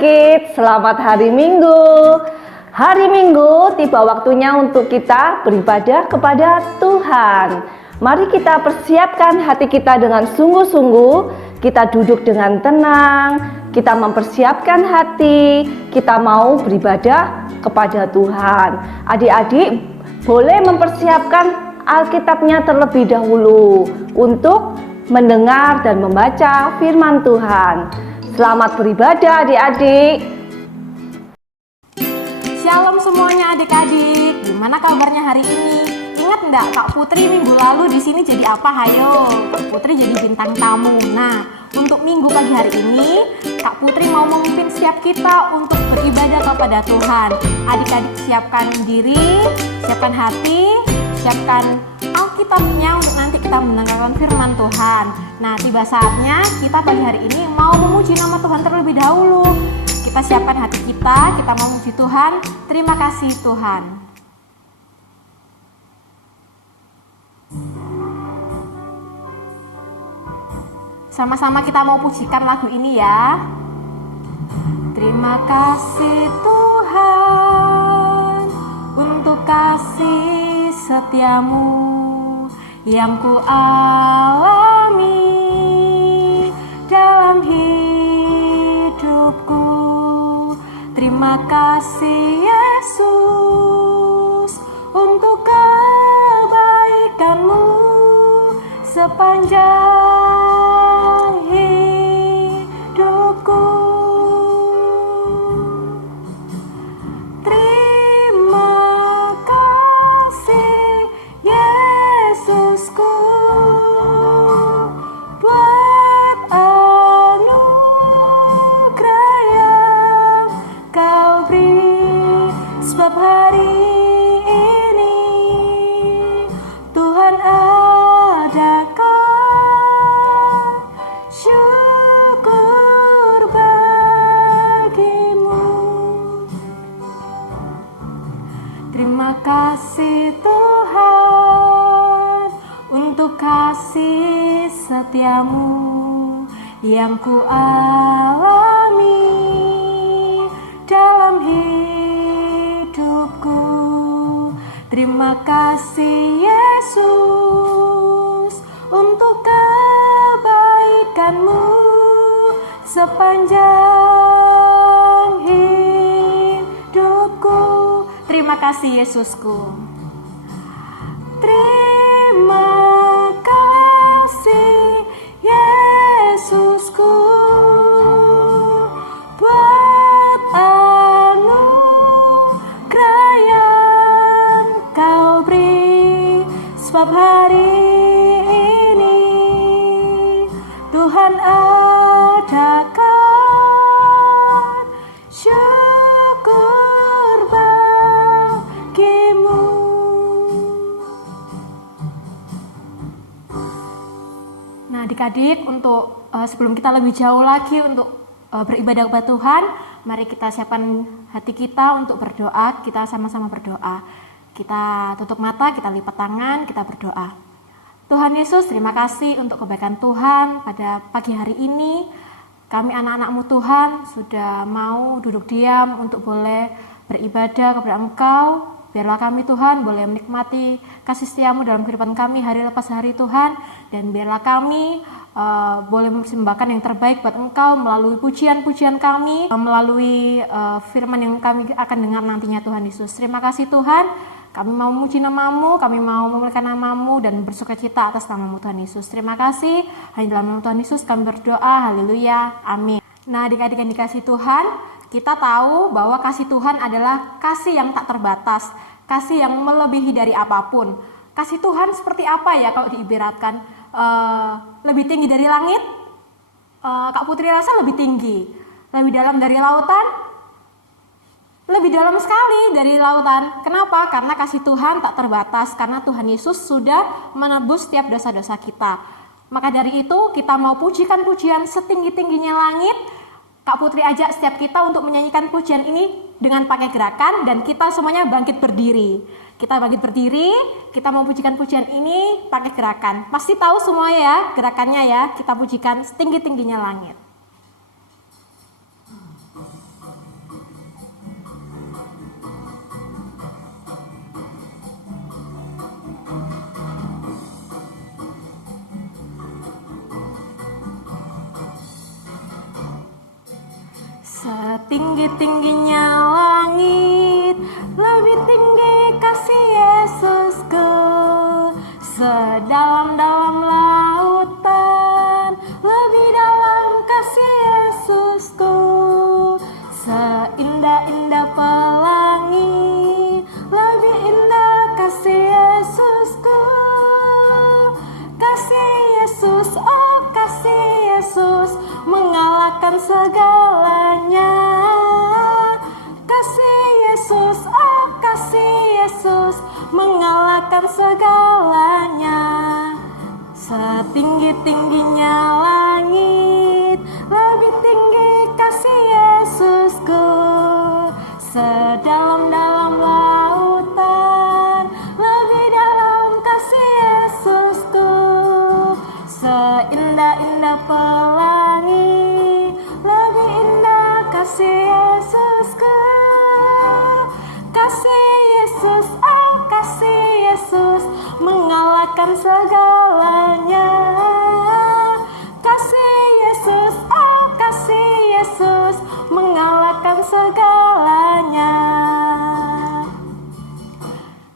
adik-adik, selamat hari Minggu. Hari Minggu tiba waktunya untuk kita beribadah kepada Tuhan. Mari kita persiapkan hati kita dengan sungguh-sungguh. Kita duduk dengan tenang, kita mempersiapkan hati, kita mau beribadah kepada Tuhan. Adik-adik boleh mempersiapkan Alkitabnya terlebih dahulu untuk mendengar dan membaca firman Tuhan. Selamat beribadah adik-adik. Shalom semuanya adik-adik. Gimana kabarnya hari ini? Ingat enggak Kak Putri minggu lalu di sini jadi apa? Hayo, Kak Putri jadi bintang tamu. Nah, untuk minggu pagi hari ini, Kak Putri mau memimpin setiap kita untuk beribadah kepada Tuhan. Adik-adik siapkan diri, siapkan hati, siapkan Alkitabnya untuk nanti kita mendengarkan firman Tuhan. Nah, tiba saatnya kita pagi hari ini mau memuji nama Tuhan terlebih dahulu. Kita siapkan hati kita mau memuji Tuhan. Terima kasih Tuhan. Sama-sama kita mau pujikan lagu ini ya. Terima kasih Tuhan untuk kasih setiamu yang ku alami dalam hidupku. Terima kasih Yesus untuk kebaikanmu sepanjang hidupku. Terima kasih Yesusku buat anugerah yang Kau beri, sebab hari ini Tuhan adakan syukur bagimu. Terima kasih Tuhan untuk kasih setiamu yang ku alami dalam hidupku. Terima kasih Yesus untuk kebaikanmu sepanjang hidupku. Terima kasih Yesusku. Terima kasih Yesusku buat anugerah yang Kau beri, sebab hari ini Tuhan adakan syukur bagimu. Nah adik-adik, untuk sebelum kita lebih jauh lagi untuk beribadah kepada Tuhan, mari kita siapkan hati kita untuk berdoa. Kita sama-sama berdoa. Kita tutup mata, kita lipat tangan, kita berdoa. Tuhan Yesus, terima kasih untuk kebaikan Tuhan pada pagi hari ini. Kami anak-anak-Mu Tuhan sudah mau duduk diam untuk boleh beribadah kepada Engkau. Biarlah kami Tuhan boleh menikmati kasih setia-Mu dalam kehidupan kami hari lepas hari Tuhan. Dan biarlah kami boleh mempersembahkan yang terbaik buat Engkau melalui pujian-pujian kami, melalui firman yang kami akan dengar nantinya Tuhan Yesus. Terima kasih Tuhan. Kami mau memuji nama-Mu, kami mau memuliakan nama-Mu dan bersukacita atas nama-Mu Tuhan Yesus. Terima kasih. Hanya dalam nama Tuhan Yesus kami berdoa. Haleluya. Amin. Nah adik-adik yang dikasih Tuhan, kita tahu bahwa kasih Tuhan adalah kasih yang tak terbatas, kasih yang melebihi dari apapun. Kasih Tuhan seperti apa ya kalau diibaratkan? Lebih tinggi dari langit? Kak Putri rasa lebih tinggi. Lebih dalam dari lautan? Lebih dalam sekali dari lautan. Kenapa? Karena kasih Tuhan tak terbatas. Karena Tuhan Yesus sudah menebus setiap dosa-dosa kita. Maka dari itu kita mau pujikan pujian setinggi-tingginya langit. Kak Putri ajak setiap kita untuk menyanyikan pujian ini dengan pakai gerakan. Dan kita semuanya bangkit berdiri. Kita bangkit berdiri, kita mau pujikan pujian ini pakai gerakan. Pasti tahu semua ya gerakannya ya. Kita pujikan setinggi-tingginya langit. Setinggi-tingginya langit, lebih tinggi kasih Yesusku. Sedalam-dalam lautan, lebih dalam kasih Yesusku. Seindah-indah pelangi, lebih indah kasih Yesusku. Kasih Yesus, oh kasih Yesus, mengalahkan segalanya. Kasih Yesus, oh kasih Yesus, mengalahkan segalanya. Setinggi-tingginya langit, lebih tinggi kasih Yesusku. Sedalam-dalam lautan, lebih dalam kasih Yesusku. Seindah-indah pelangi, lebih indah kasih Yesusku. Kasih Yesus, oh kasih Yesus, mengalahkan segalanya. Kasih Yesus, oh kasih Yesus, mengalahkan segalanya.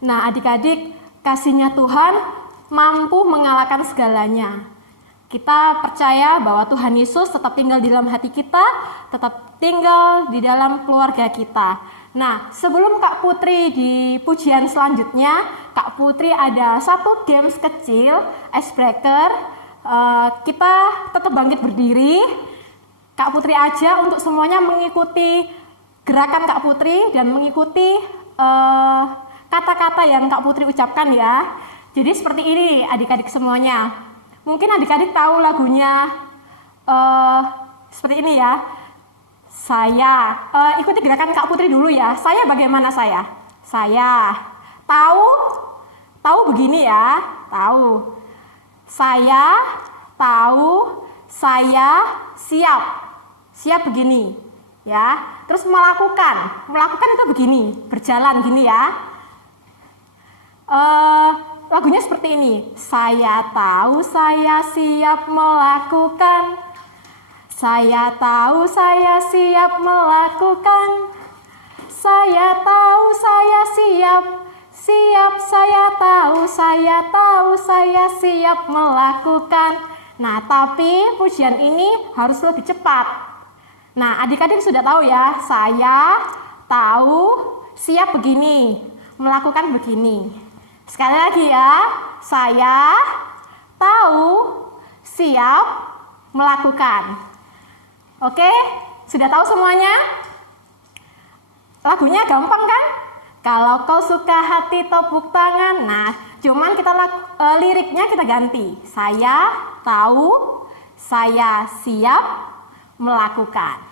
Nah, adik-adik, kasihnya Tuhan mampu mengalahkan segalanya. Kita percaya bahwa Tuhan Yesus tetap tinggal di dalam hati kita, tetap tinggal di dalam keluarga kita. Nah, sebelum Kak Putri di pujian selanjutnya, Kak Putri ada satu games kecil, icebreaker. Kita tetap bangkit berdiri. Kak Putri aja untuk semuanya mengikuti gerakan Kak Putri dan mengikuti kata-kata yang Kak Putri ucapkan ya. Jadi seperti ini adik-adik semuanya. Mungkin adik-adik tahu lagunya seperti ini ya. Saya ikuti gerakan Kak Putri dulu ya. Saya bagaimana saya? Saya tahu begini ya. Tahu. Saya tahu, saya siap. Siap begini ya. Terus melakukan itu begini, berjalan gini ya. Lagunya seperti ini. Saya tahu, saya siap melakukan. Saya tahu, saya siap melakukan. Saya tahu, saya siap. Siap, saya tahu, saya siap melakukan. Nah, tapi pujian ini harus lebih cepat. Nah, adik-adik sudah tahu ya. Saya tahu, siap begini, melakukan begini. Sekali lagi ya, saya tahu, siap, melakukan. Oke, sudah tahu semuanya? Lagunya gampang kan? Kalau kau suka hati tepuk tangan. Nah, cuman kita liriknya kita ganti. Saya tahu, saya siap, melakukan.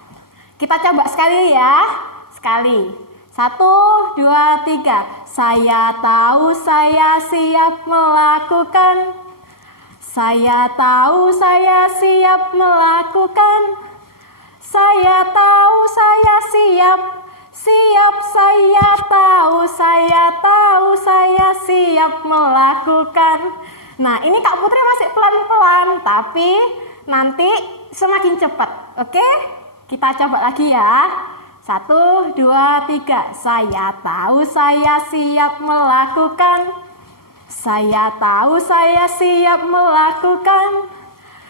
Kita coba sekali ya. Sekali. 1, 2, 3. Saya tahu, saya siap melakukan. Saya tahu, saya siap melakukan. Saya tahu, saya siap. Siap, saya tahu, saya siap melakukan. Nah, ini Kak Putri masih pelan-pelan, tapi nanti semakin cepat. Oke? Kita coba lagi ya. 1, 2, 3. Saya tahu, saya siap melakukan. Saya tahu, saya siap melakukan.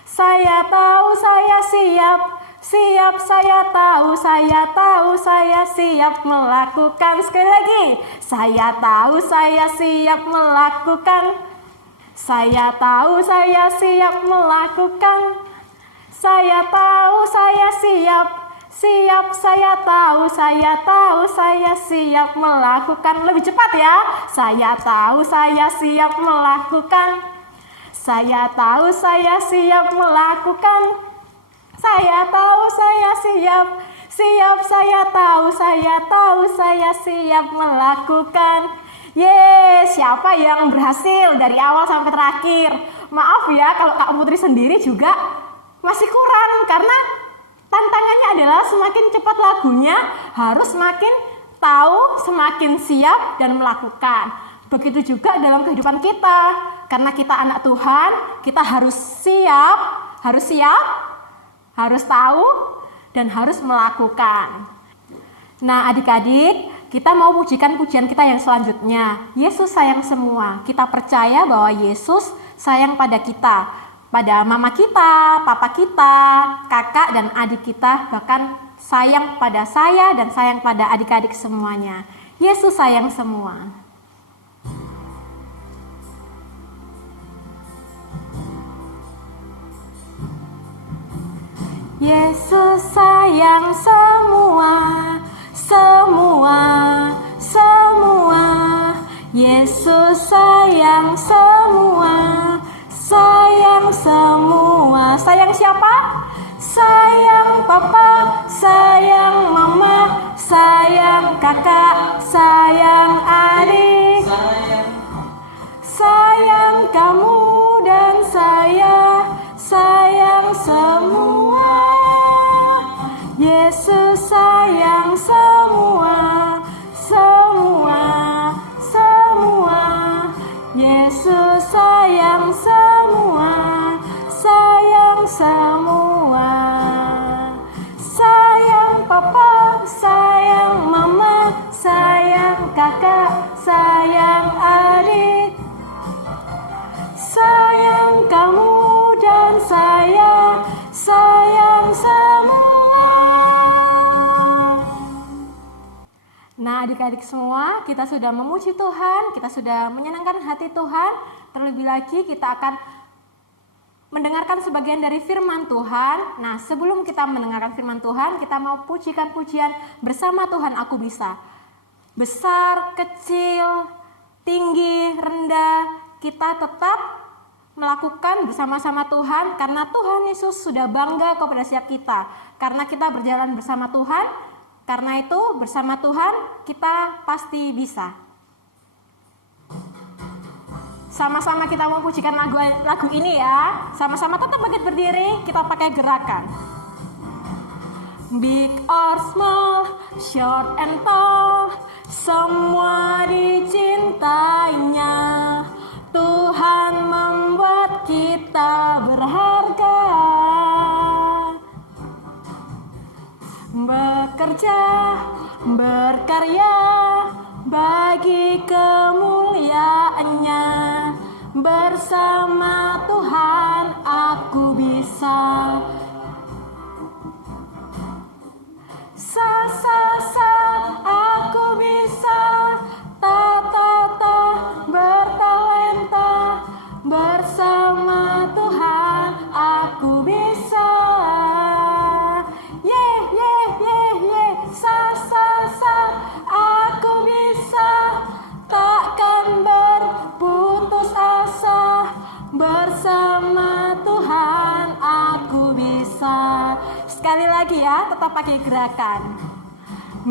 Saya tahu, saya siap. Siap, saya tahu, saya siap melakukan. Sekali lagi. Saya tahu, saya siap melakukan. Saya tahu, saya siap melakukan. Saya tahu, saya siap. Siap, saya tahu, saya siap melakukan. Lebih cepat ya. Saya tahu, saya siap melakukan. Saya tahu, saya siap melakukan. Saya tahu, saya siap. Siap, saya tahu, saya siap melakukan. Siapa yang berhasil dari awal sampai terakhir? Maaf ya kalau Kak Putri sendiri juga masih kurang, karena tantangannya adalah semakin cepat lagunya harus semakin tahu, semakin siap dan melakukan. Begitu juga dalam kehidupan kita. Karena kita anak Tuhan, kita harus siap, harus tahu, dan harus melakukan. Nah, adik-adik, kita mau pujikan pujian kita yang selanjutnya. Yesus sayang semua. Kita percaya bahwa Yesus sayang pada kita, pada mama kita, papa kita, kakak dan adik kita, bahkan sayang pada saya dan sayang pada adik-adik semuanya. Yesus sayang semua. Yesus sayang semua, semua, semua. Yesus sayang semua, sayang semua. Sayang siapa? Sayang papa, sayang mama, sayang kakak, sayang adik, sayang kamu dan saya, sayang semua. Yesus sayang semua, semua, semua. Yesus sayang semua, sayang semua. Sayang papa, sayang mama, sayang kakak, sayang adik, sayang kamu dan saya, sayang semua. Nah, adik-adik semua, kita sudah memuji Tuhan, kita sudah menyenangkan hati Tuhan. Terlebih lagi kita akan mendengarkan sebagian dari firman Tuhan. Nah, sebelum kita mendengarkan firman Tuhan, kita mau pujikan pujian bersama Tuhan aku bisa. Besar, kecil, tinggi, rendah, kita tetap melakukan bersama-sama Tuhan karena Tuhan Yesus sudah bangga kepada setiap kita. Karena kita berjalan bersama Tuhan, karena itu bersama Tuhan kita pasti bisa. Sama-sama kita mau pujikan lagu ini ya. Sama-sama tetap bangkit berdiri, kita pakai gerakan. Big or small, short and tall, semua dicintainya. Tuhan membuat kita berharga. Bekerja, berkarya bagi kemuliaannya. Bersama Tuhan aku bisa. Sa aku bisa. Ta bertalenta. Bersama Tuhan aku bisa. Sa aku bisa. Takkan berputus asa. Bersama Tuhan aku bisa. Sekali lagi ya, tetap pakai gerakan.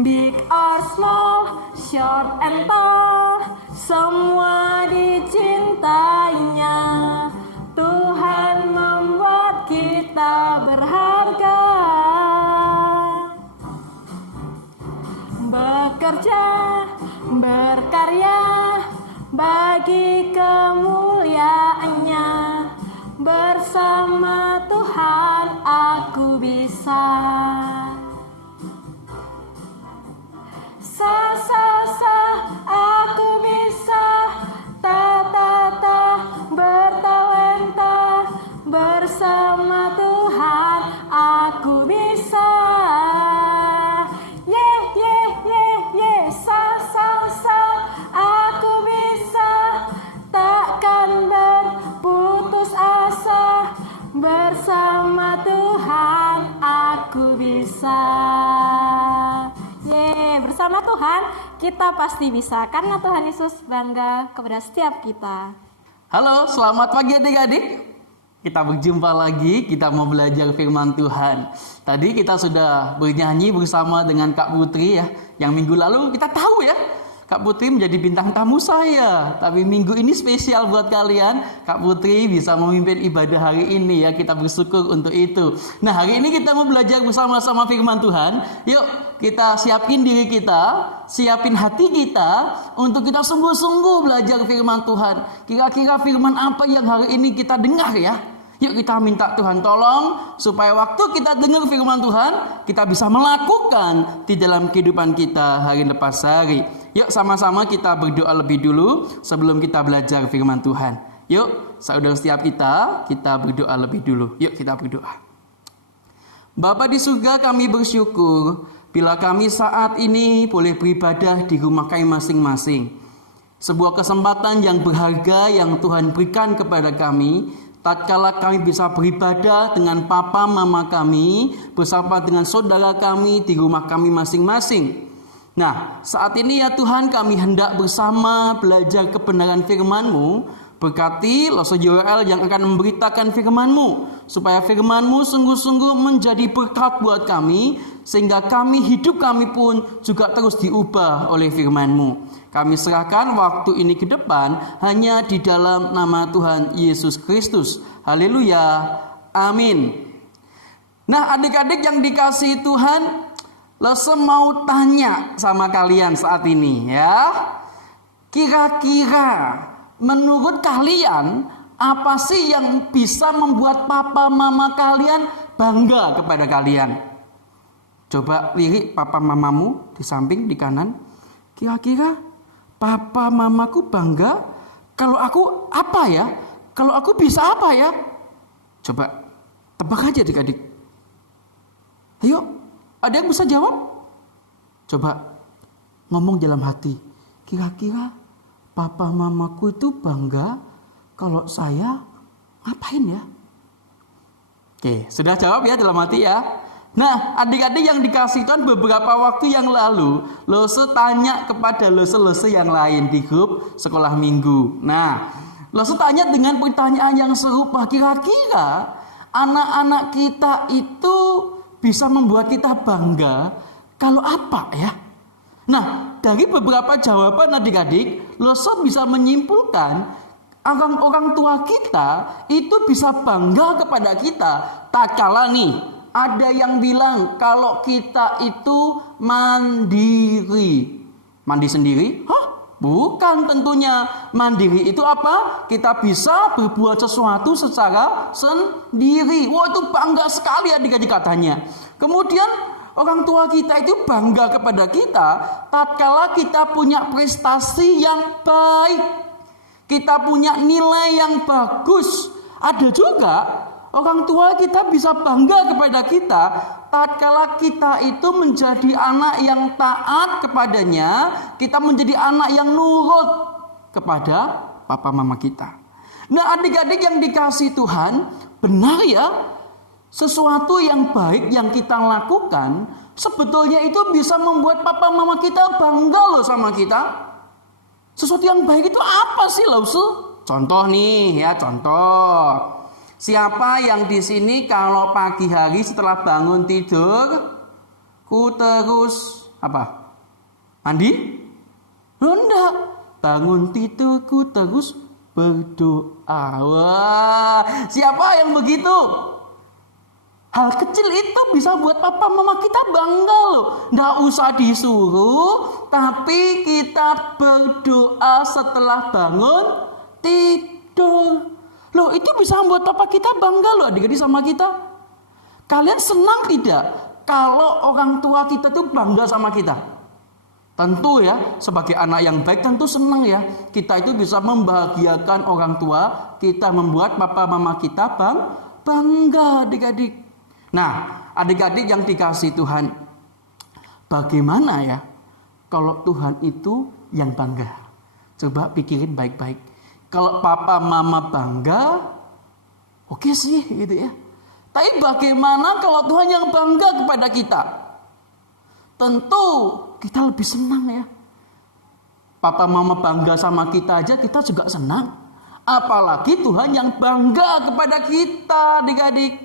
Big or small, short and tall, semua dicintainya. Tuhan membuat kita berharga. Bekerja, berkarya bagi kemuliaannya. Bersama Tuhan aku bisa. Sa aku bisa. Ta bertalenta. Bersama Tuhan aku bisa. Sa aku bisa. Takkan berputus asa. Bersama Tuhan aku bisa. Bersama Tuhan kita pasti bisa karena Tuhan Yesus bangga kepada setiap kita. Halo, selamat pagi adik-adik. Kita berjumpa lagi, kita mau belajar firman Tuhan. Tadi kita sudah bernyanyi bersama dengan Kak Putri ya. Yang minggu lalu kita tahu ya, Kak Putri menjadi bintang tamu saya. Tapi minggu ini spesial buat kalian. Kak Putri bisa memimpin ibadah hari ini ya. Kita bersyukur untuk itu. Nah, hari ini kita mau belajar bersama-sama firman Tuhan. Yuk, kita siapin diri kita, siapin hati kita untuk kita sungguh-sungguh belajar firman Tuhan. Kira-kira firman apa yang hari ini kita dengar ya? Yuk kita minta Tuhan tolong supaya waktu kita dengar firman Tuhan, kita bisa melakukan di dalam kehidupan kita hari lepas hari. Yuk sama-sama kita berdoa lebih dulu sebelum kita belajar firman Tuhan. Yuk saudara setiap kita berdoa lebih dulu. Yuk kita berdoa. Bapa di surga, kami bersyukur bila kami saat ini boleh beribadah di rumah kami masing-masing. Sebuah kesempatan yang berharga yang Tuhan berikan kepada kami, tatkala kami bisa beribadah dengan papa mama kami bersama dengan saudara kami di rumah kami masing-masing. Nah, saat ini ya Tuhan, kami hendak bersama belajar kebenaran firman-Mu. Berkati Loso Joel yang akan memberitakan firman-Mu, supaya firman-Mu sungguh-sungguh menjadi berkat buat kami, sehingga hidup kami pun juga terus diubah oleh firman-Mu. Kami serahkan waktu ini ke depan hanya di dalam nama Tuhan Yesus Kristus. Haleluya. Amin. Nah, adik-adik yang dikasihi Tuhan, Loso mau tanya sama kalian saat ini ya. Kira-kira menurut kalian, apa sih yang bisa membuat papa mama kalian bangga kepada kalian? Coba lirik papa mamamu di samping, di kanan. Kira-kira papa mamaku bangga kalau aku apa ya? Kalau aku bisa apa ya? Coba tebak aja adik-adik. Ayo, ada yang bisa jawab? Coba ngomong dalam hati. Kira-kira papa mamaku itu bangga kalau saya ngapain ya? Oke, sudah jawab ya dalam hati ya. Nah, adik-adik yang dikasih Tuhan, beberapa waktu yang lalu Loso tanya kepada Loso yang lain di grup sekolah minggu. Nah, Loso tanya dengan pertanyaan yang serupa. Kira-kira anak-anak kita itu bisa membuat kita bangga kalau apa ya? Nah, dari beberapa jawaban adik-adik, Loso bisa menyimpulkan orang-orang tua kita itu bisa bangga kepada kita tatkala nih ada yang bilang kalau kita itu mandiri. Mandi sendiri? Hah? Bukan tentunya. Mandiri itu apa? Kita bisa berbuat sesuatu secara sendiri. Wah, itu bangga sekali adik-adik katanya. Kemudian orang tua kita itu bangga kepada kita tatkala kita punya prestasi yang baik. Kita punya nilai yang bagus. Ada juga orang tua kita bisa bangga kepada kita tatkala kita itu menjadi anak yang taat kepadanya, kita menjadi anak yang nurut kepada papa mama kita. Nah, adik-adik yang dikasihi Tuhan, benar ya, sesuatu yang baik yang kita lakukan sebetulnya itu bisa membuat papa mama kita bangga loh sama kita. Sesuatu yang baik itu apa sih, Lausu? Contoh nih ya, contoh. Siapa yang di sini kalau pagi hari setelah bangun tidur, ku terus apa? Mandi? Enggak. Bangun tidur ku terus berdoa. Wah, siapa yang begitu? Hal kecil itu bisa buat papa mama kita bangga loh. Nggak usah disuruh, tapi kita berdoa setelah bangun tidur. Loh, itu bisa membuat papa kita bangga loh adik-adik sama kita. Kalian senang tidak kalau orang tua kita tuh bangga sama kita? Tentu ya, sebagai anak yang baik tentu senang ya. Kita itu bisa membahagiakan orang tua, kita membuat papa mama kita bangga adik-adik. Nah, adik-adik yang dikasihi Tuhan, bagaimana ya kalau Tuhan itu yang bangga? Coba pikirin baik-baik. Kalau papa mama bangga, oke sih gitu ya. Tapi bagaimana kalau Tuhan yang bangga kepada kita? Tentu kita lebih senang ya. Papa mama bangga sama kita aja kita juga senang. Apalagi Tuhan yang bangga kepada kita adik-adik.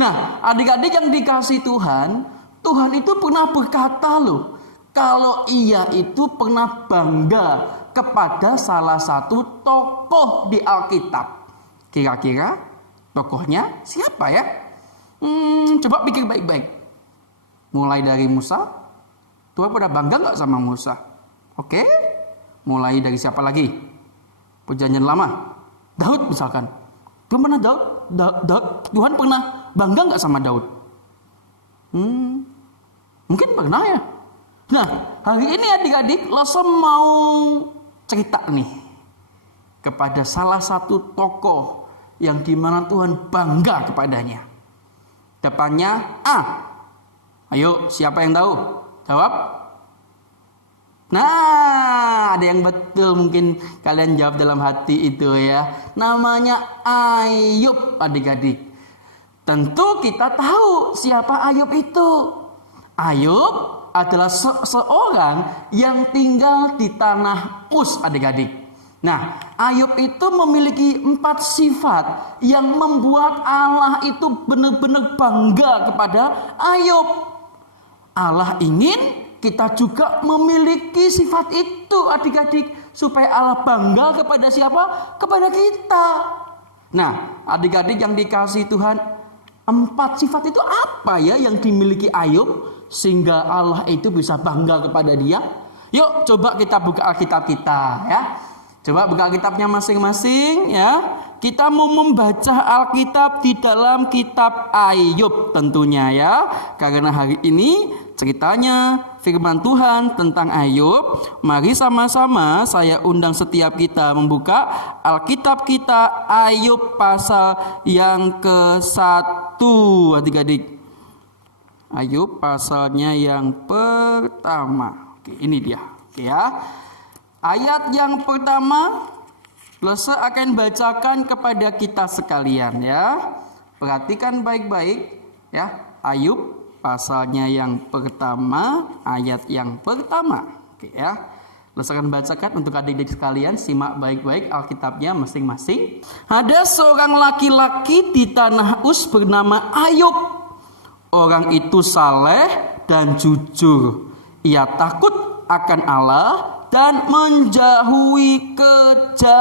Nah, adik-adik yang dikasihi Tuhan, Tuhan itu pernah berkata loh, kalau ia itu pernah bangga kepada salah satu tokoh di Alkitab. Kira-kira tokohnya siapa ya? Coba pikir baik-baik. Mulai dari Musa. Tuhan pada bangga nggak sama Musa? Oke. Mulai dari siapa lagi? Perjanjian lama. Daud misalkan. Tuhan pernah Tuhan pernah bangga nggak sama Daud? Mungkin pernah ya. Nah, hari ini adik-adik, Loso mau cerita nih kepada salah satu tokoh yang dimana Tuhan bangga kepadanya. Depannya A. Ayo, siapa yang tahu? Jawab. Nah, ada yang betul, mungkin kalian jawab dalam hati itu ya. Namanya Ayub, adik-adik. Tentu kita tahu siapa Ayub itu. Ayub adalah seorang yang tinggal di tanah Uz, adik-adik. Nah, Ayub itu memiliki 4 sifat yang membuat Allah itu benar-benar bangga kepada Ayub. Allah ingin kita juga memiliki sifat itu, adik-adik, supaya Allah bangga kepada siapa? Kepada kita. Nah, adik-adik yang dikasihi Tuhan, 4 sifat itu apa ya yang dimiliki Ayub sehingga Allah itu bisa bangga kepada dia? Yuk, coba kita buka Alkitab kita ya. Coba buka Alkitabnya masing-masing ya. Kita mau membaca Alkitab di dalam kitab Ayub tentunya ya. Karena hari ini ceritanya firman Tuhan tentang Ayub. Mari sama-sama saya undang setiap kita membuka Alkitab kita, Ayub pasal yang ke-1, adik-adik. Ayub pasalnya yang pertama. Oke, ini dia. Oke ya. Ayat yang pertama, Losa akan bacakan kepada kita sekalian ya. Perhatikan baik-baik ya. Ayub pasalnya yang pertama, ayat yang pertama. Oke ya. Losa akan bacakan untuk adik-adik sekalian, simak baik-baik Alkitabnya masing-masing. Ada seorang laki-laki di tanah Uz bernama Ayub. Orang itu saleh dan jujur. Ia takut akan Allah dan menjauhi kejahatan.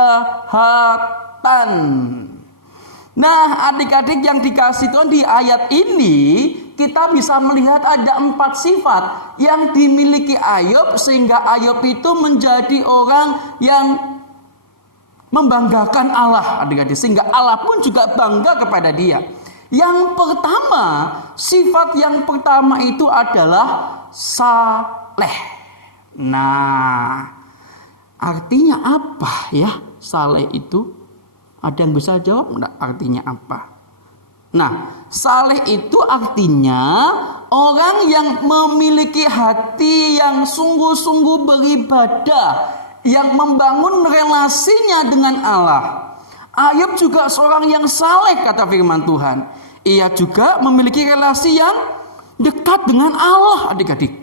Nah, adik-adik yang dikasih Tuhan, di ayat ini kita bisa melihat ada 4 sifat yang dimiliki Ayub sehingga Ayub itu menjadi orang yang membanggakan Allah, adik-adik, sehingga Allah pun juga bangga kepada dia. Yang pertama, sifat yang pertama itu adalah saleh. Nah, artinya apa ya saleh itu? Ada yang bisa jawab enggak artinya apa? Nah, saleh itu artinya orang yang memiliki hati yang sungguh-sungguh beribadah, yang membangun relasinya dengan Allah. Ayub juga seorang yang saleh kata firman Tuhan. Ia juga memiliki relasi yang dekat dengan Allah, adik-adik.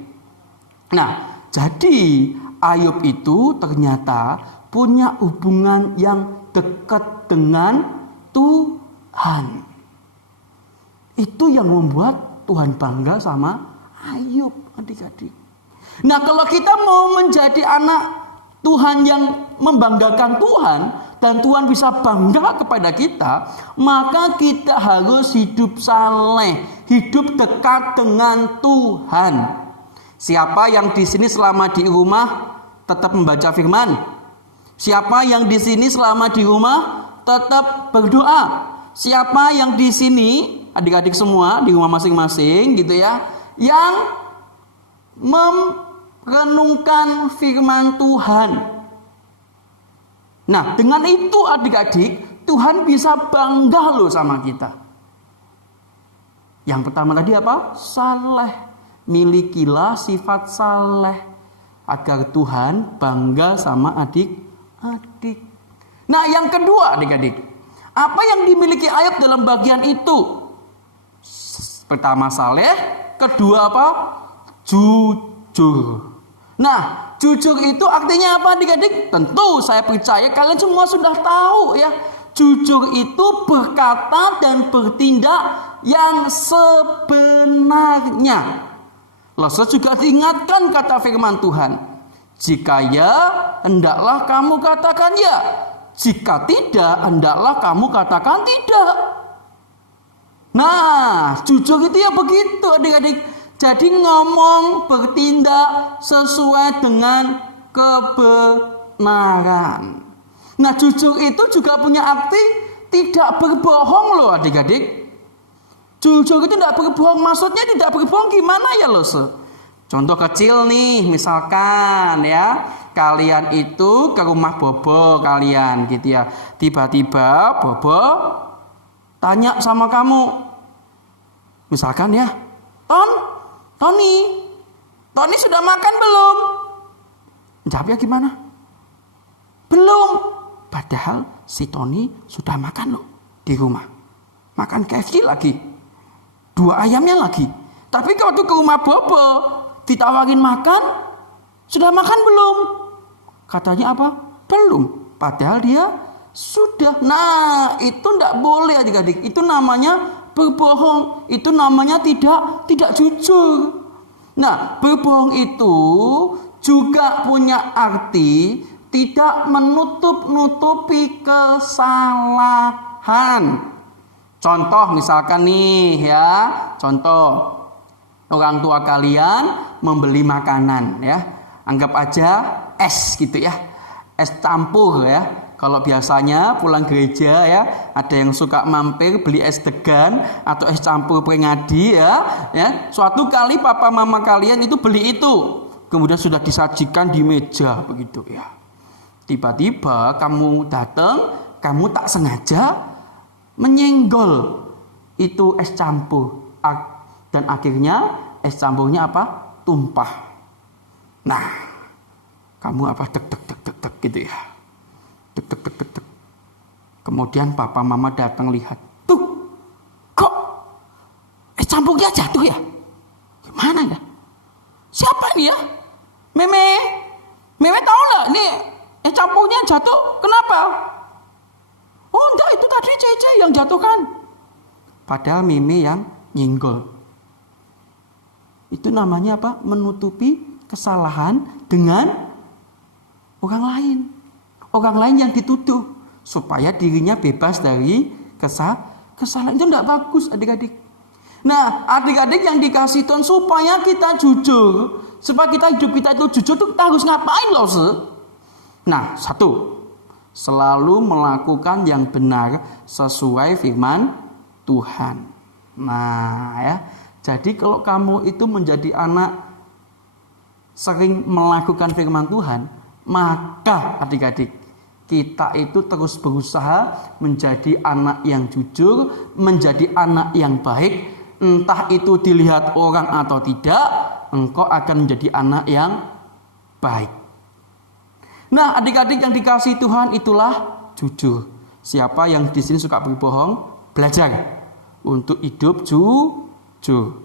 Nah, jadi Ayub itu ternyata punya hubungan yang dekat dengan Tuhan. Itu yang membuat Tuhan bangga sama Ayub, adik-adik. Nah, kalau kita mau menjadi anak Tuhan yang membanggakan Tuhan dan Tuhan bisa bangga kepada kita, maka kita harus hidup saleh, hidup dekat dengan Tuhan. Siapa yang di sini selama di rumah tetap membaca firman? Siapa yang di sini selama di rumah tetap berdoa? Siapa yang di sini, adik-adik semua di rumah masing-masing gitu ya, yang merenungkan firman Tuhan? Nah, dengan itu adik-adik, Tuhan bisa bangga loh sama kita. Yang pertama tadi apa? Saleh. Milikilah sifat saleh agar Tuhan bangga sama adik-adik. Nah, yang kedua adik-adik, apa yang dimiliki Ayub dalam bagian itu? Pertama saleh, kedua apa? Jujur. Nah, jujur itu artinya apa adik-adik? Tentu saya percaya kalian semua sudah tahu ya. Jujur itu berkata dan bertindak yang sebenarnya. Losa juga diingatkan kata firman Tuhan. Jika ya, hendaklah kamu katakan ya. Jika tidak, hendaklah kamu katakan tidak. Nah, jujur itu ya begitu adik-adik. Jadi ngomong, bertindak sesuai dengan kebenaran. Nah, jujur itu juga punya arti tidak berbohong loh adik-adik. Jujur itu tidak berbohong, maksudnya tidak berbohong gimana ya loh? Contoh kecil nih, misalkan ya, kalian itu ke rumah Bobo kalian gitu ya. Tiba-tiba Bobo tanya sama kamu. Misalkan ya, Tony sudah makan belum? Jawabnya gimana? Belum. Padahal si Tony sudah makan loh di rumah. Makan KFC lagi. 2 ayamnya lagi. Tapi waktu ke rumah Bobo ditawarin makan, sudah makan belum? Katanya apa? Belum. Padahal dia sudah. Nah, itu tidak boleh adik-adik. Itu namanya berbohong. Itu namanya tidak jujur. Nah, berbohong itu juga punya arti tidak menutup-nutupi kesalahan. Contoh misalkan nih ya, contoh orang tua kalian membeli makanan ya, anggap aja es gitu ya, es campur ya. Kalau biasanya pulang gereja ya, ada yang suka mampir beli es degan atau es campur prengadi ya. Suatu kali papa mama kalian itu beli itu, kemudian sudah disajikan di meja begitu ya. Tiba-tiba kamu datang, kamu tak sengaja menyenggol itu es campur dan akhirnya es campurnya apa? Tumpah. Nah, kamu apa? Dek gitu ya. Dek. Kemudian papa mama datang lihat. Tuh, kok es campurnya jatuh ya? Gimana ya? Siapa ini ya? Meme tahu nggak? Nih es campurnya jatuh. Kenapa? Oh enggak, itu tadi Cece yang jatuhkan. Padahal Meme yang nyenggol. Itu namanya apa? Menutupi kesalahan dengan orang lain. Orang lain yang dituduh. Supaya dirinya bebas dari kesalahan. Itu tidak bagus adik-adik. Nah, adik-adik yang dikasih Tuhan supaya kita jujur. Supaya hidup kita itu jujur, itu kita harus ngapain loh? Nah, 1. Selalu melakukan yang benar sesuai firman Tuhan. Nah ya, jadi kalau kamu itu menjadi anak sering melakukan firman Tuhan, maka adik-adik kita itu terus berusaha menjadi anak yang jujur, menjadi anak yang baik. Entah itu dilihat orang atau tidak, engkau akan menjadi anak yang baik. Nah, adik-adik yang dikasihi Tuhan itulah jujur. Siapa yang di sini suka berbohong, belajar untuk hidup jujur.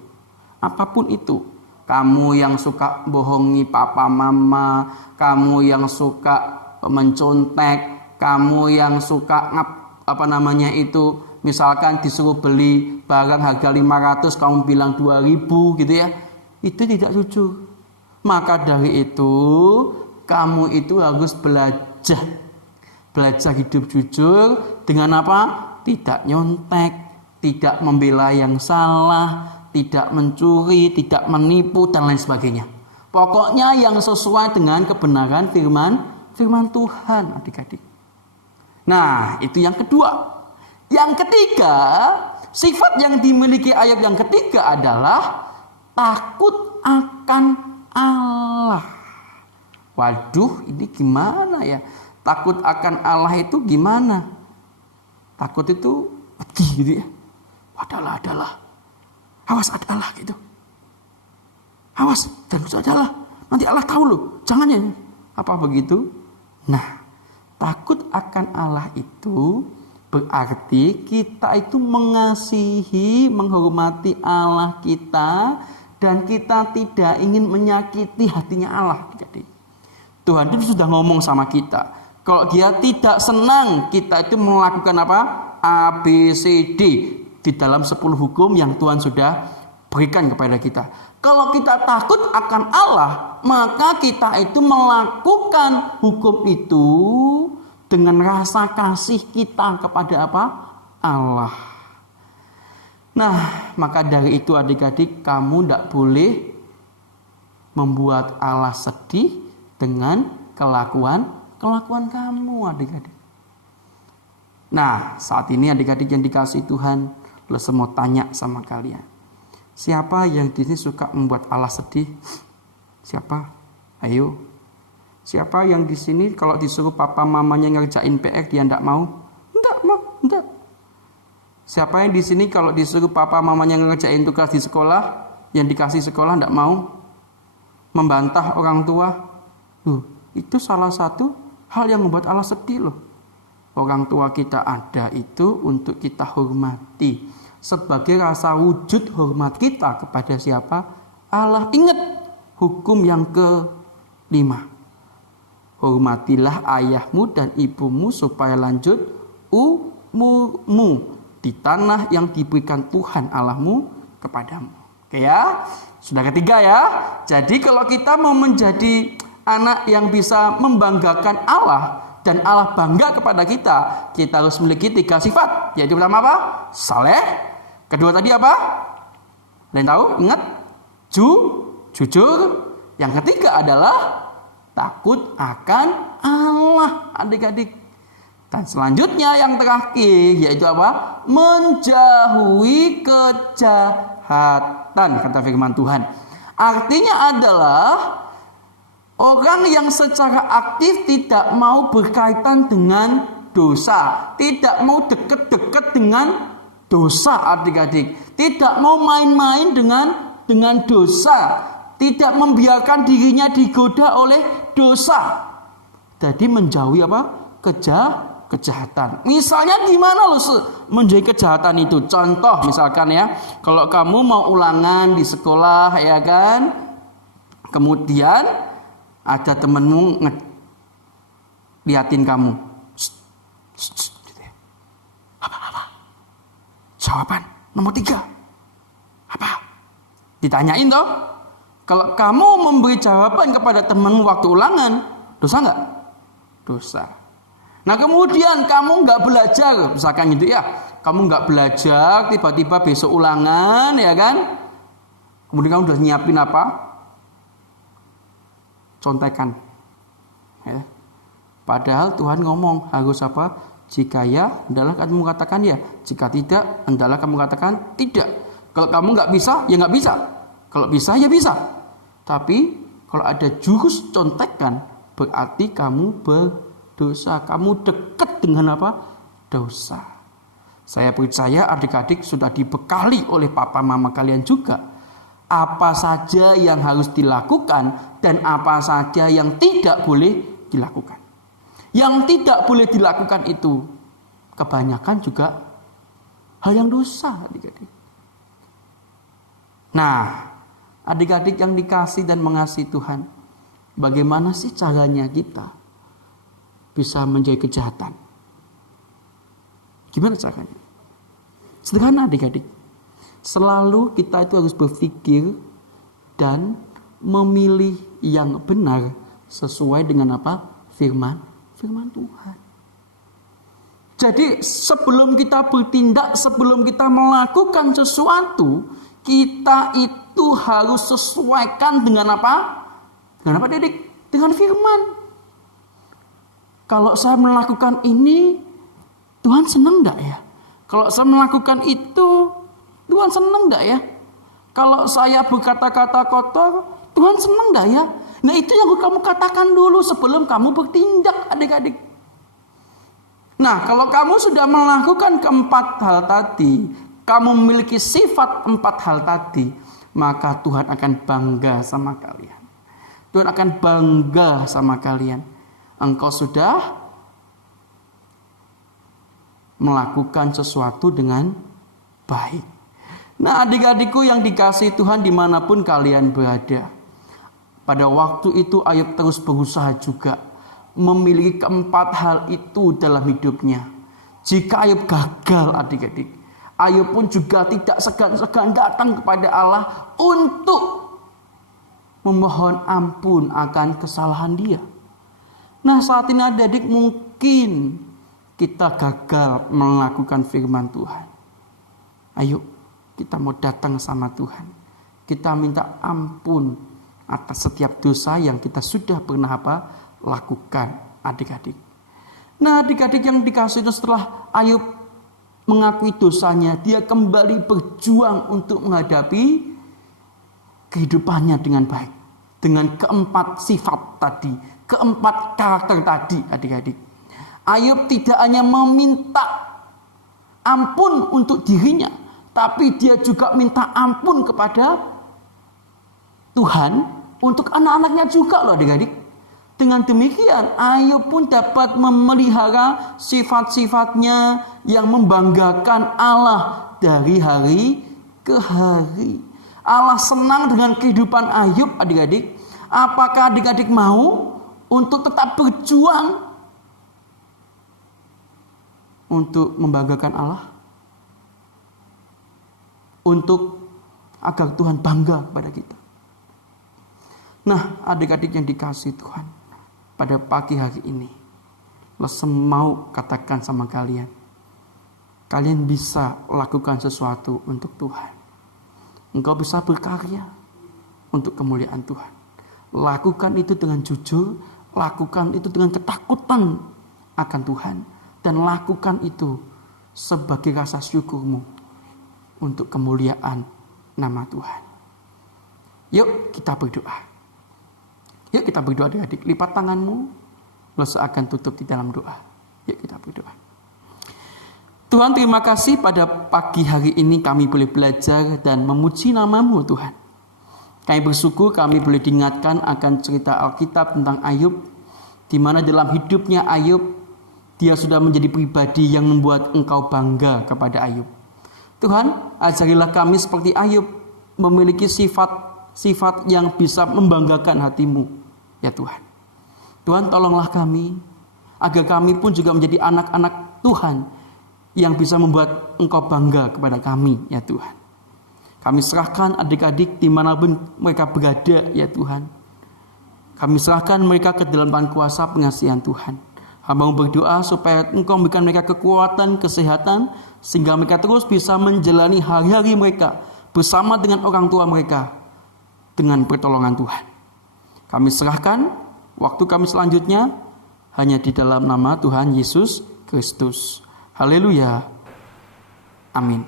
Apapun itu, kamu yang suka bohongi papa mama, kamu yang suka mencontek, kamu yang suka misalkan disuruh beli barang harga 500 kamu bilang 2000 gitu ya. Itu tidak jujur. Maka dari itu kamu itu harus belajar hidup jujur dengan apa? Tidak nyontek, tidak membela yang salah, tidak mencuri, tidak menipu dan lain sebagainya. Pokoknya yang sesuai dengan kebenaran firman Tuhan, adik-adik. Nah, itu yang kedua. Yang ketiga, sifat yang dimiliki ayat yang ketiga adalah takut akan Allah. Waduh, ini gimana ya? Takut akan Allah itu gimana? Takut itu pedih gitu ya. Adalah. Awas adalah gitu. Awas, dan adalah. Nanti Allah tahu loh. Jangan ya. Apa begitu? Nah, takut akan Allah itu berarti kita itu mengasihi, menghormati Allah kita, dan kita tidak ingin menyakiti hatinya Allah. Jadi Tuhan itu sudah ngomong sama kita. Kalau dia tidak senang kita itu melakukan apa? A, B, C, D. Di dalam 10 hukum yang Tuhan sudah berikan kepada kita. Kalau kita takut akan Allah, maka kita itu melakukan hukum itu dengan rasa kasih kita kepada apa? Allah. Nah, maka dari itu adik-adik, kamu tidak boleh membuat Allah sedih dengan kelakuan kamu, adik-adik. Nah, saat ini adik-adik yang dikasihi Tuhan, saya mau tanya sama kalian. Siapa yang di sini suka membuat Allah sedih? Siapa? Ayo. Siapa yang di sini kalau disuruh papa mamanya ngerjain PR dia enggak mau? Enggak. Siapa yang di sini kalau disuruh papa mamanya ngerjain tugas di sekolah, yang dikasih sekolah enggak mau? Membantah orang tua? Itu salah satu hal yang membuat Allah sedih loh. Orang tua kita ada itu untuk kita hormati. Sebagai rasa wujud hormat kita kepada siapa? Allah. Ingat hukum yang ke-5. Hormatilah ayahmu dan ibumu supaya lanjut umurmu di tanah yang diberikan Tuhan Allahmu kepadamu. Oke ya? Sudah ketiga ya. Jadi kalau kita mau menjadi anak yang bisa membanggakan Allah dan Allah bangga kepada kita, kita harus memiliki 3 sifat. Yaitu pertama apa? Saleh. Kedua tadi apa? Kalian tahu? Ingat? Jujur. Yang ketiga adalah takut akan Allah, adik-adik. Dan selanjutnya yang terakhir yaitu apa? Menjauhi kejahatan, kata firman Tuhan. Artinya adalah orang yang secara aktif tidak mau berkaitan dengan dosa, tidak mau dekat-dekat dengan dosa, adik-adik, tidak mau main-main dengan dosa, tidak membiarkan dirinya digoda oleh dosa. Jadi menjauhi apa? Kejahatan. Misalnya gimana loh menjauhi kejahatan itu? Contoh misalkan ya, kalau kamu mau ulangan di sekolah ya kan, kemudian ada temenmu liatin kamu. Gitu ya. Apa? Jawaban nomor 3. Apa? Ditanyain toh. Kalau kamu memberi jawaban kepada temanmu waktu ulangan, dosa nggak? Dosa. Nah kemudian kamu nggak belajar, misalkan gitu ya. Kamu nggak belajar, tiba-tiba besok ulangan ya kan. Kemudian kamu udah nyiapin apa? Contekan ya. Padahal Tuhan ngomong harus apa? Jika ya, hendaklah kamu katakan ya. Jika tidak, hendaklah kamu katakan tidak. Kalau kamu nggak bisa, ya nggak bisa. Kalau bisa, ya bisa. Tapi kalau ada jurus contekan, berarti kamu berdosa. Kamu dekat dengan apa? Dosa. Saya percaya adik-adik sudah dibekali oleh papa mama kalian juga. Apa saja yang harus dilakukan dan apa saja yang tidak boleh dilakukan. Yang tidak boleh dilakukan itu kebanyakan juga hal yang dosa, adik-adik. Nah, adik-adik yang dikasih dan mengasihi Tuhan, bagaimana sih caranya kita bisa menjauhi kejahatan? Gimana caranya? Sederhana, adik-adik. Selalu kita itu harus berpikir dan memilih yang benar sesuai dengan apa? Firman Tuhan. Jadi sebelum kita bertindak, sebelum kita melakukan sesuatu, kita itu harus sesuaikan dengan apa? Dengan apa, Dedik? Dengan firman. Kalau saya melakukan ini, Tuhan senang enggak ya? Kalau saya melakukan itu, Tuhan senang enggak ya? Kalau saya berkata-kata kotor, Tuhan senang enggak ya? Nah itu yang kamu katakan dulu sebelum kamu bertindak, adik-adik. Nah kalau kamu sudah melakukan keempat hal tadi, kamu memiliki sifat 4 hal tadi, maka Tuhan akan bangga sama kalian. Tuhan akan bangga sama kalian. Engkau sudah melakukan sesuatu dengan baik. Nah adik-adikku yang dikasihi Tuhan dimanapun kalian berada, pada waktu itu Ayub terus berusaha juga memiliki keempat hal itu dalam hidupnya. Jika Ayub gagal, adik-adik, Ayub pun juga tidak segan-segan datang kepada Allah untuk memohon ampun akan kesalahan dia. Nah saat ini adik-adik mungkin kita gagal melakukan firman Tuhan. Ayo kita mau datang sama Tuhan. Kita minta ampun atas setiap dosa yang kita sudah pernah lakukan, adik-adik. Nah, adik-adik yang dikasihi, setelah Ayub mengakui dosanya, dia kembali berjuang untuk menghadapi kehidupannya dengan baik. Dengan keempat sifat tadi, keempat karakter tadi, adik-adik. Ayub tidak hanya meminta ampun untuk dirinya, tapi dia juga minta ampun kepada Tuhan untuk anak-anaknya juga loh, adik-adik. Dengan demikian, Ayub pun dapat memelihara sifat-sifatnya yang membanggakan Allah dari hari ke hari. Allah senang dengan kehidupan Ayub, adik-adik. Apakah adik-adik mau untuk tetap berjuang untuk membanggakan Allah? Untuk agar Tuhan bangga pada kita. Nah, adik-adik yang dikasihi Tuhan, pada pagi hari ini, Lesem mau katakan sama kalian, kalian bisa lakukan sesuatu untuk Tuhan. Engkau bisa berkarya untuk kemuliaan Tuhan. Lakukan itu dengan jujur, lakukan itu dengan ketakutan akan Tuhan, dan lakukan itu sebagai rasa syukurmu untuk kemuliaan nama Tuhan. Yuk kita berdoa. Yuk kita berdoa, adik-adik. Lipat tanganmu, Lesa akan tutup di dalam doa. Yuk kita berdoa. Tuhan, terima kasih pada pagi hari ini kami boleh belajar dan memuji nama-Mu, Tuhan. Kami bersyukur kami boleh diingatkan akan cerita Alkitab tentang Ayub, di mana dalam hidupnya Ayub, dia sudah menjadi pribadi yang membuat Engkau bangga kepada Ayub. Tuhan, ajarilah kami seperti Ayub, memiliki sifat yang bisa membanggakan hati-Mu, ya Tuhan. Tuhan, tolonglah kami, agar kami pun juga menjadi anak-anak Tuhan, yang bisa membuat Engkau bangga kepada kami, ya Tuhan. Kami serahkan adik-adik dimanapun mereka berada, ya Tuhan. Kami serahkan mereka ke dalam tangan kuasa pengasihan Tuhan. Hamba berdoa supaya Engkau memberikan mereka kekuatan, kesehatan, sehingga mereka terus bisa menjalani hari-hari mereka bersama dengan orang tua mereka dengan pertolongan Tuhan. Kami serahkan waktu kami selanjutnya hanya di dalam nama Tuhan Yesus Kristus. Haleluya. Amin.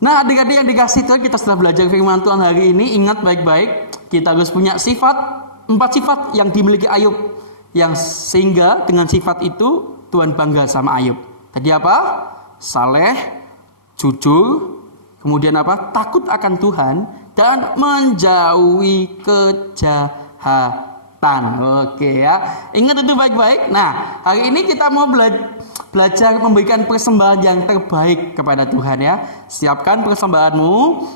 Nah, adik-adik yang dikasihi Tuhan, kita sudah belajar firman Tuhan hari ini. Ingat baik-baik, kita harus punya empat sifat yang dimiliki Ayub, yang sehingga dengan sifat itu Tuhan bangga sama Ayub. Tadi apa? Saleh, jujur, kemudian apa? Takut akan Tuhan, dan menjauhi kejahatan. Oke ya, ingat itu baik-baik. Nah, hari ini kita mau belajar memberikan persembahan yang terbaik kepada Tuhan ya. Siapkan persembahanmu.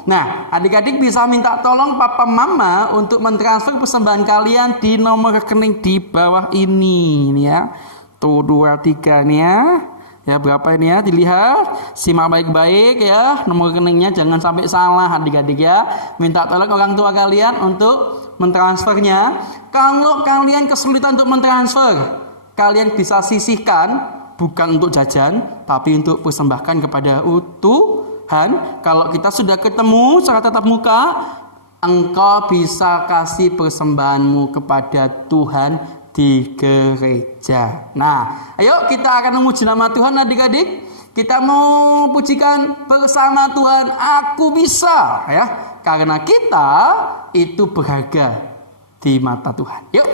Nah, adik-adik bisa minta tolong papa mama untuk mentransfer persembahan kalian di nomor rekening di bawah ini nih ya. Tuh 23 nih ya. Ya, berapa ini ya? Dilihat, simak baik-baik ya. Nomor rekeningnya jangan sampai salah, adik-adik ya. Minta tolong orang tua kalian untuk mentransfernya. Kalau kalian kesulitan untuk mentransfer, kalian bisa sisihkan, bukan untuk jajan, tapi untuk persembahkan kepada Tuhan. Kalau kita sudah ketemu secara tatap muka, engkau bisa kasih persembahanmu kepada Tuhan di gereja. Nah, ayo kita akan memuji nama Tuhan, adik-adik. Kita mau pujikan bersama Tuhan, aku bisa ya. Karena kita itu berharga di mata Tuhan. Yuk.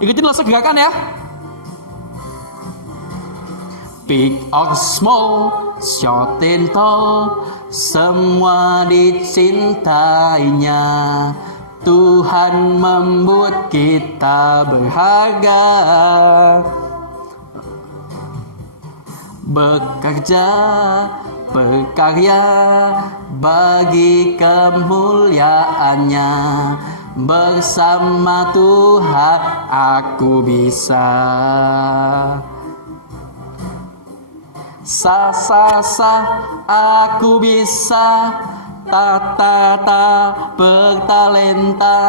Ikutin langsung gerakan ya. Big or small, short and tall, semua dicintainya. Tuhan membuat kita berharga. Bekerja, berkarya bagi kemuliaannya. Bersama Tuhan aku bisa. Sa aku bisa. Ta bertalenta.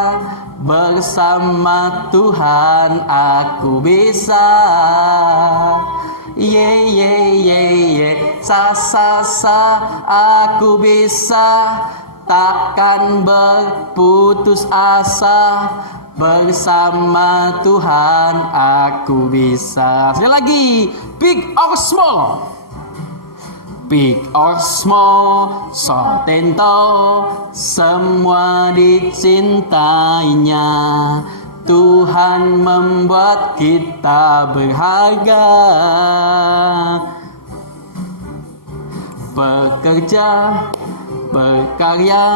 Bersama Tuhan aku bisa. Sa aku bisa. takkan berputus asa. Bersama Tuhan aku bisa. Sekali lagi, big or small, big or small, sortento, semua dicintainya. Tuhan membuat kita berharga. Bekerja, berkarya,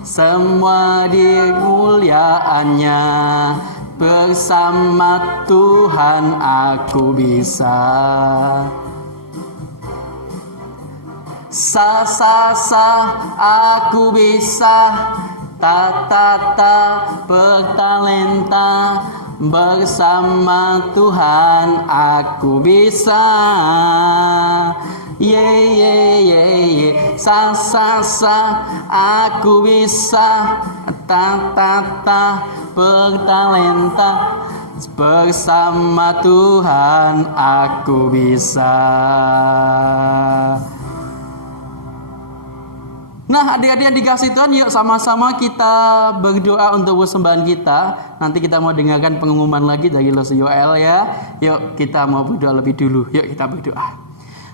semua dimuliaannya. Bersama Tuhan aku bisa. Sa aku bisa. Ta bertalenta. Bersama Tuhan aku bisa. Sa aku bisa. Ta bertalenta. Bersama Tuhan aku bisa. Nah, adik-adik yang dikasih Tuhan, yuk sama-sama kita berdoa untuk persembahan kita. Nanti kita mau dengarkan pengumuman lagi dari Los Yoel ya. Yuk kita mau berdoa lebih dulu. Yuk kita berdoa.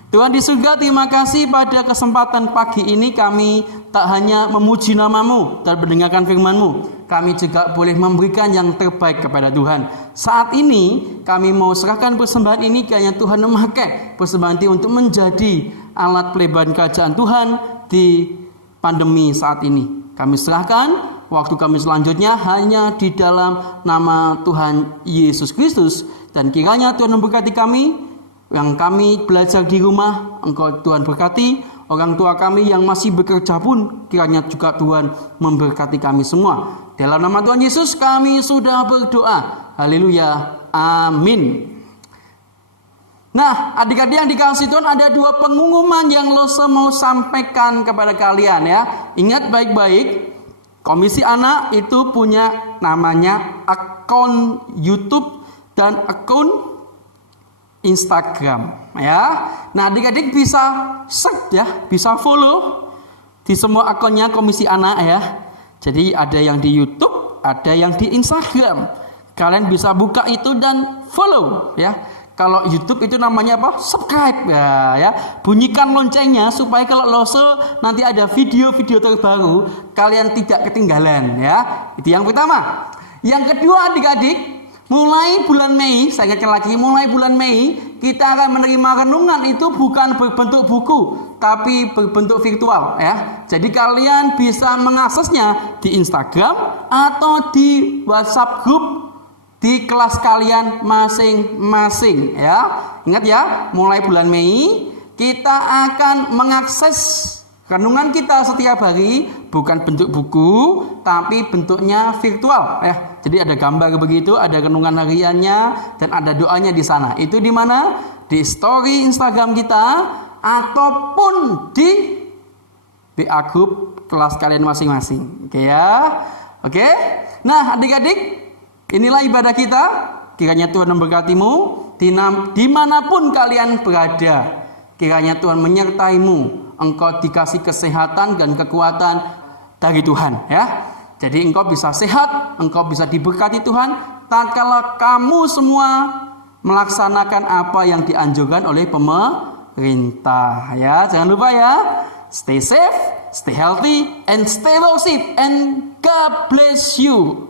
Tuhan di surga, terima kasih pada kesempatan pagi ini kami tak hanya memuji nama-Mu dan mendengarkan firman-Mu. Kami juga boleh memberikan yang terbaik kepada Tuhan. Saat ini kami mau serahkan persembahan ini kiranya Tuhan memakai persembahan ini untuk menjadi alat pelebaran kerajaan Tuhan di pandemi saat ini. Kami serahkan waktu kami selanjutnya hanya di dalam nama Tuhan Yesus Kristus. Dan kiranya Tuhan memberkati kami, yang kami belajar di rumah, Engkau Tuhan berkati. Orang tua kami yang masih bekerja pun, kiranya juga Tuhan memberkati kami semua. Dalam nama Tuhan Yesus kami sudah berdoa. Haleluya. Amin. Nah, adik-adik yang dikasih Tuhan, ada dua pengumuman yang Lose mau sampaikan kepada kalian ya. Ingat baik-baik, Komisi Anak itu punya namanya akun YouTube dan akun Instagram ya. Nah, adik-adik bisa search ya, bisa follow di semua akunnya Komisi Anak ya. Jadi ada yang di YouTube, ada yang di Instagram. Kalian bisa buka itu dan follow ya. Kalau YouTube itu namanya apa? Subscribe ya. Bunyikan loncengnya supaya kalau Lose nanti ada video-video terbaru kalian tidak ketinggalan ya. Itu yang pertama. Yang kedua adik-adik, mulai bulan Mei, saya ingatkan lagi, mulai bulan Mei kita akan menerima renungan itu bukan berbentuk buku tapi berbentuk virtual ya. Jadi kalian bisa mengaksesnya di Instagram atau di WhatsApp group di kelas kalian masing-masing ya. Ingat ya, mulai bulan Mei kita akan mengakses renungan kita setiap hari bukan bentuk buku tapi bentuknya virtual ya. Jadi ada gambar begitu, ada renungan hariannya dan ada doanya di sana. Itu di mana? Di story Instagram kita ataupun di WA group kelas kalian masing-masing. Oke ya. Oke. Nah, adik-adik, inilah ibadah kita. Kiranya Tuhan memberkatimu dimanapun kalian berada. Kiranya Tuhan menyertaimu. Engkau dikasih kesehatan dan kekuatan dari Tuhan ya. Jadi engkau bisa sehat, engkau bisa diberkati Tuhan tatkala kamu semua melaksanakan apa yang dianjurkan oleh pemerintah ya. Jangan lupa ya. Stay safe, stay healthy, and stay worship, and God bless you.